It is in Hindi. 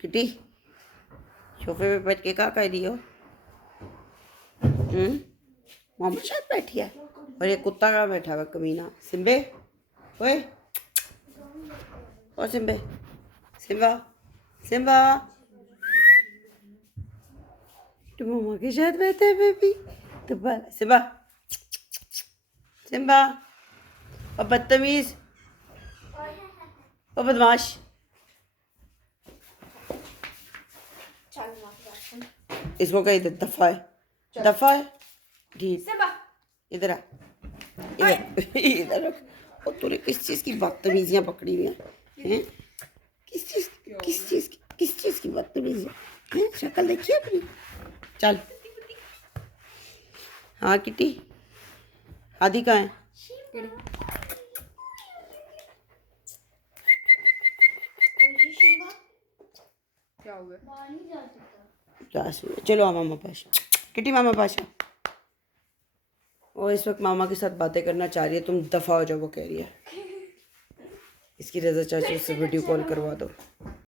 किटी सोफे पे बैठ के क्या कर रही हो? मामा साथ बैठी है और ये कुत्ता कहाँ बैठा हुआ कमीना? सिम्बे, ओए ओ सिम्बे, सिम्बा, सिम्बा, तो मामा के साथ बैठा है बेबी। तो सिम्बा, सिम्बा, और बदतमीज, और बदमाश। इसको कही दफा है, दफा है। ठीक, इधर आ, इधर इधर रख। और तूने किस चीज की बदतमीजियां पकड़ी हुई हैं? किस चीज की बदतमीजी है? शक्ल देखिए अपनी। चल, हाँ किटी, आदि कहाँ है? क्या हो गया? चलो मामा पास, किटी मामा पास। और इस वक्त मामा के साथ बातें करना चाह रही है। तुम दफा हो जाओ, वो कह रही है। इसकी रजा चाची उससे वीडियो कॉल करवा दो।